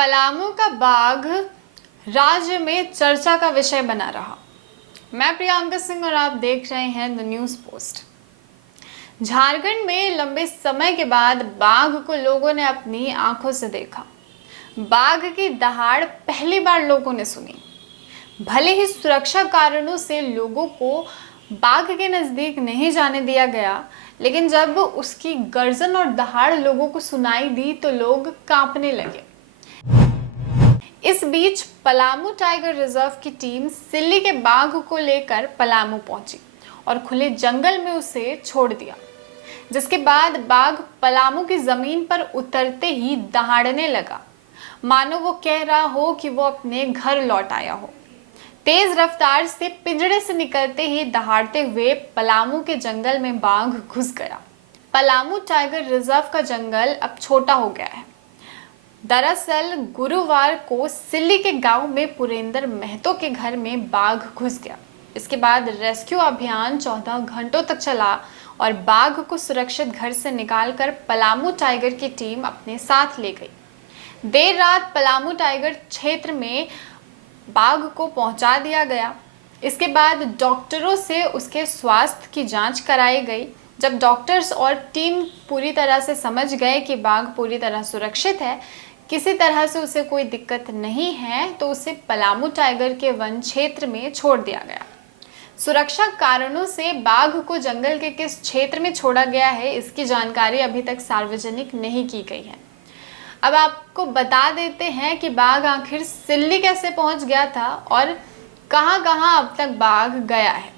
पलामू का बाघ राज्य में चर्चा का विषय बना रहा। मैं प्रियंका सिंह और आप देख रहे हैं द न्यूज़ पोस्ट। झारखंड में लंबे समय के बाद बाघ को लोगों ने अपनी आंखों से देखा। बाघ की दहाड़ पहली बार लोगों ने सुनी। भले ही सुरक्षा कारणों से लोगों को बाघ के नज़दीक नहीं जाने दिया गया, लेकिन जब उसकी गर्जन और दहाड़ लोगों को सुनाई दी तो लोग कांपने लगे। इस बीच पलामू टाइगर रिजर्व की टीम सिल्ली के बाघ को लेकर पलामू पहुंची और खुले जंगल में उसे छोड़ दिया, जिसके बाद बाघ पलामू की जमीन पर उतरते ही दहाड़ने लगा, मानो वो कह रहा हो कि वो अपने घर लौट आया हो। तेज रफ्तार से पिंजड़े से निकलते ही दहाड़ते हुए पलामू के जंगल में बाघ घुस गया। पलामू टाइगर रिजर्व का जंगल अब छोटा हो गया है। दरअसल गुरुवार को सिल्ली के गांव में पुरेंद्र महतो के घर में बाघ घुस गया। इसके बाद रेस्क्यू अभियान 14 घंटों तक चला और बाघ को सुरक्षित घर से निकालकर पलामू टाइगर की टीम अपने साथ ले गई। देर रात पलामू टाइगर क्षेत्र में बाघ को पहुंचा दिया गया। इसके बाद डॉक्टरों से उसके स्वास्थ्य की जांच कराई गई। जब डॉक्टर्स और टीम पूरी तरह से समझ गए कि बाघ पूरी तरह सुरक्षित है, किसी तरह से उसे कोई दिक्कत नहीं है, तो उसे पलामू टाइगर के वन क्षेत्र में छोड़ दिया गया। सुरक्षा कारणों से बाघ को जंगल के किस क्षेत्र में छोड़ा गया है, इसकी जानकारी अभी तक सार्वजनिक नहीं की गई है। अब आपको बता देते हैं कि बाघ आखिर सिल्ली कैसे पहुंच गया था और कहां-कहां अब तक बाघ गया है।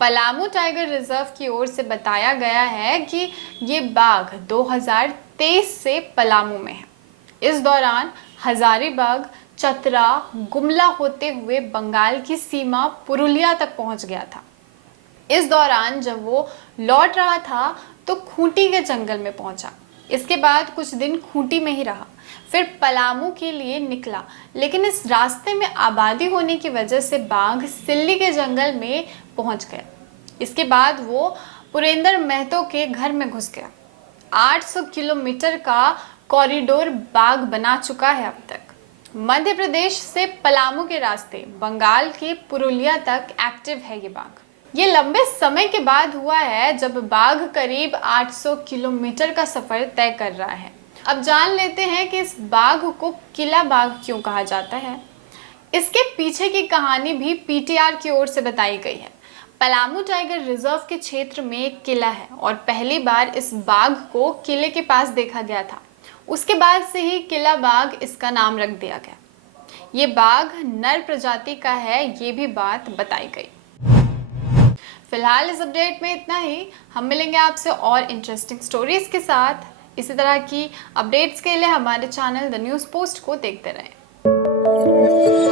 पलामू टाइगर रिजर्व की ओर से बताया गया है कि ये बाघ 2023 से पलामू में है। इस दौरान हजारीबाग, चतरा, गुमला होते हुए बंगाल की सीमा पुरुलिया तक पहुंच गया था। इस दौरान जब वो लौट रहा था तो खूंटी के जंगल में पहुंचा। इसके बाद कुछ दिन खूंटी में ही रहा, फिर पलामू के लिए निकला, लेकिन इस रास्ते में आबादी होने की वजह से बाघ सिल्ली के जंगल में पहुंच गया। इसके बाद वो पुरेंद्र महतो के घर में घुस गया। 800 किलोमीटर का कॉरिडोर बाघ बना चुका है अब तक। मध्य प्रदेश से पलामू के रास्ते बंगाल के पुरुलिया तक एक्टिव है ये बाघ। ये लंबे समय के बाद हुआ है जब बाघ करीब 800 किलोमीटर का सफर तय कर रहा है। अब जान लेते हैं कि इस बाघ को किला बाघ क्यों कहा जाता है। इसके पीछे की कहानी भी पीटीआर की ओर से बताई गई है। पलामू टाइगर रिजर्व के क्षेत्र में एक किला है और पहली बार इस बाघ को किले के पास देखा गया था। उसके बाद से ही किला बाघ इसका नाम रख दिया गया। ये बाघ नर प्रजाति का है, ये भी बात बताई गई। फिलहाल इस अपडेट में इतना ही। हम मिलेंगे आपसे और इंटरेस्टिंग स्टोरीज के साथ। इसी तरह की अपडेट्स के लिए हमारे चैनल द न्यूज़ पोस्ट को देखते रहें।